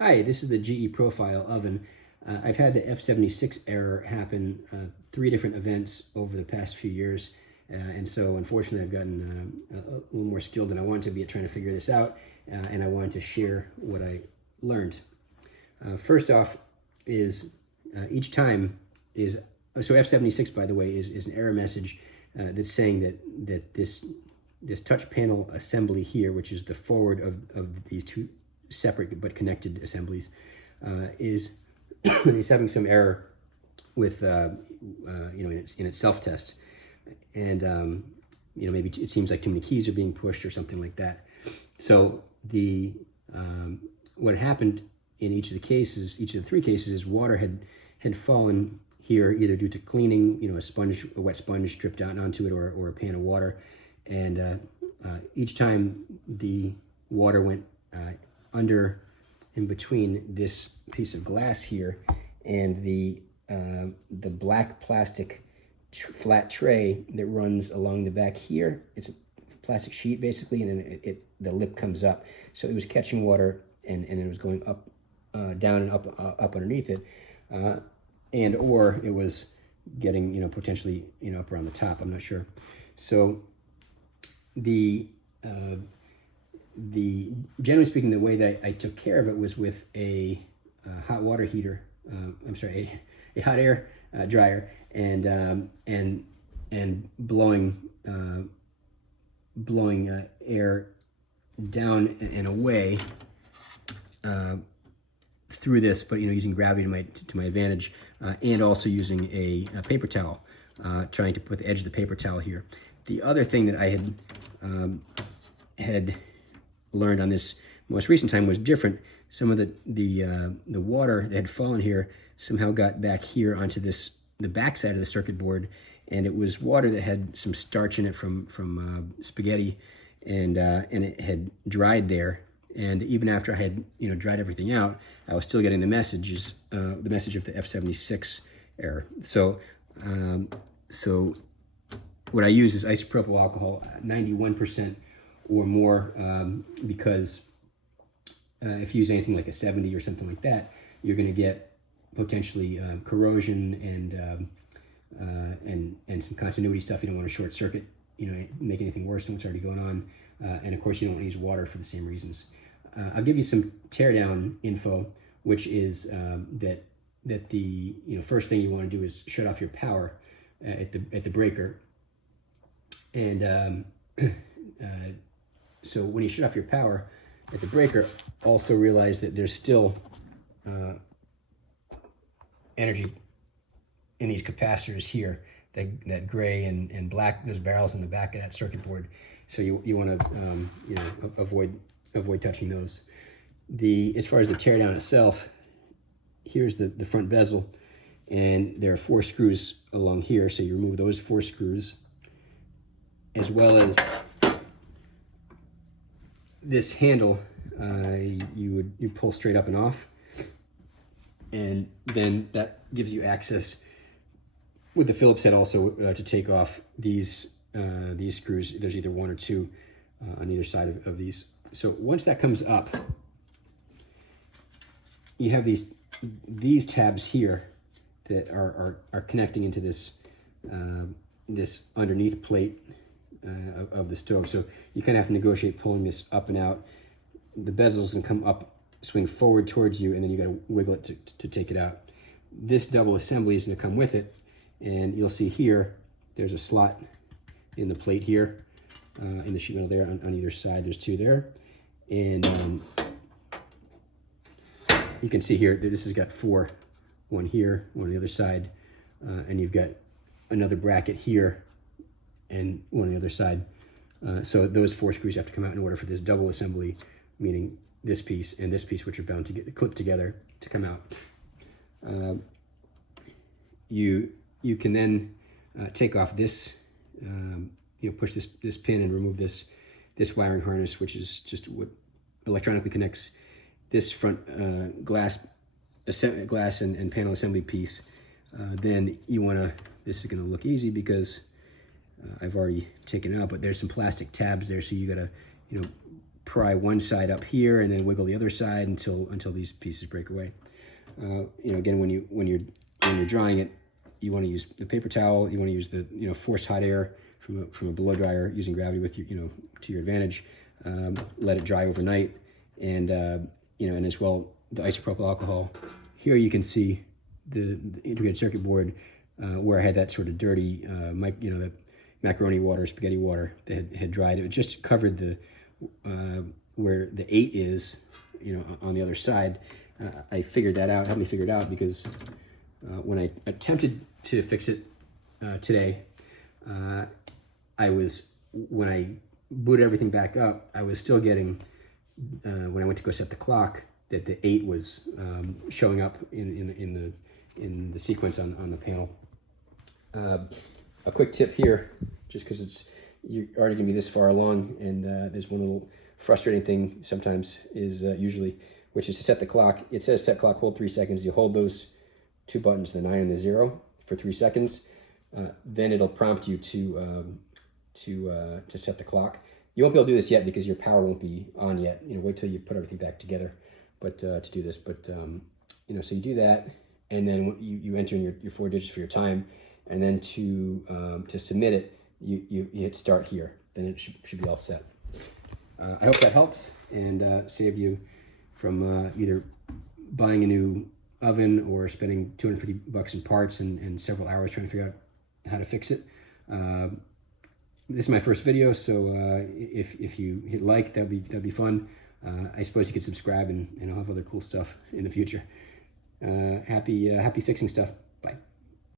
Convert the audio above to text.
Hi, this is the GE Profile oven. I've had the F76 error happen 3 different events over the past few years, and so unfortunately I've gotten a little more skilled than I wanted to be at trying to figure this out, and I wanted to share what I learned. First off is each time is, so F76 by the way is an error message that's saying that this touch panel assembly here, which is the forward of these two separate but connected assemblies, is having some error with in its self-test, and maybe it seems like too many keys are being pushed or something like that. So the what happened in each of the cases, each of the 3 cases, is water had fallen here either due to cleaning, a wet sponge dripped out onto it, or a pan of water, and each time the water went under in between this piece of glass here and the black plastic flat tray that runs along the back here. It's a plastic sheet basically, and then the lip comes up, so it was catching water and it was going up, down and up underneath it, and or it was getting potentially up around the top. I'm not sure. So generally speaking, the way that I took care of it was with a hot water heater. A hot air dryer, and blowing air down and away through this, but using gravity to my advantage, and also using a paper towel, trying to put the edge of the paper towel here. The other thing that I had learned on this most recent time was different. Some of the water that had fallen here somehow got back here onto the back side of the circuit board, and it was water that had some starch in it from spaghetti, and it had dried there. And even after I had dried everything out, I was still getting the message of the F76 error. So what I use is isopropyl alcohol, 91% or more, because if you use anything like a 70 or something like that, you're going to get potentially corrosion and some continuity stuff. You don't want to short circuit, make anything worse than what's already going on, and of course you don't want to use water for the same reasons. I'll give you some teardown info, which is that the first thing you want to do is shut off your power at the breaker, and so when you shut off your power at the breaker, also realize that there's still energy in these capacitors here, that gray and black, those barrels in the back of that circuit board. So you want to avoid touching those. As far as the teardown itself, here's the front bezel, and there are 4 screws along here. So you remove those 4 screws, as well as this handle. You pull straight up and off, and then that gives you access with the Phillips head also to take off these screws. There's either 1 or 2 on either side of these. So once that comes up, you have these tabs here that are connecting into this underneath plate of the stove. So you kind of have to negotiate pulling this up and out. The bezels can come up, swing forward towards you, and then you got to wiggle it to take it out. This double assembly is going to come with it, and you'll see here there's a slot in the plate here, in the sheet metal there on either side. There's 2 there, and you can see here that this has got 4, 1 here, 1 on the other side, and you've got another bracket here and 1 on the other side. So those 4 screws have to come out in order for this double assembly, meaning this piece and this piece, which are bound to get clipped together, to come out. You can then take off this, push this pin and remove this wiring harness, which is just what electronically connects this front glass and panel assembly piece. Then you want to, this is going to look easy because I've already taken it out, but there's some plastic tabs there, so you got to pry one side up here and then wiggle the other side until these pieces break away. You know, again, when you're drying it, you want to use the paper towel. You want to use the forced hot air from a blow dryer using gravity with to your advantage. Let it dry overnight, and and as well the isopropyl alcohol. Here you can see the integrated circuit board where I had that sort of dirty, the macaroni water, spaghetti water that had dried. It just covered the where the 8 is, on the other side. I figured that out. Helped me figure it out because when I attempted to fix it today, when I booted everything back up, I was still getting, when I went to go set the clock, that the 8 was showing up in the sequence on the panel. A quick tip here, just because you're already gonna be this far along, and there's one little frustrating thing sometimes is which is to set the clock. It says set clock, hold 3 seconds. You hold those 2 buttons, the 9 and the 0, for 3 seconds. Then it'll prompt you to set the clock. You won't be able to do this yet because your power won't be on yet. Wait till you put everything back together. But to do this, so you do that, and then you enter in your 4 digits for your time, and then to submit it, you hit start here. Then it should be all set. I hope that helps and saved you from either buying a new oven or spending $250 in parts and several hours trying to figure out how to fix it. This is my first video, so if you hit like, that'd be fun. I suppose you could subscribe, and I'll have other cool stuff in the future. Happy fixing stuff.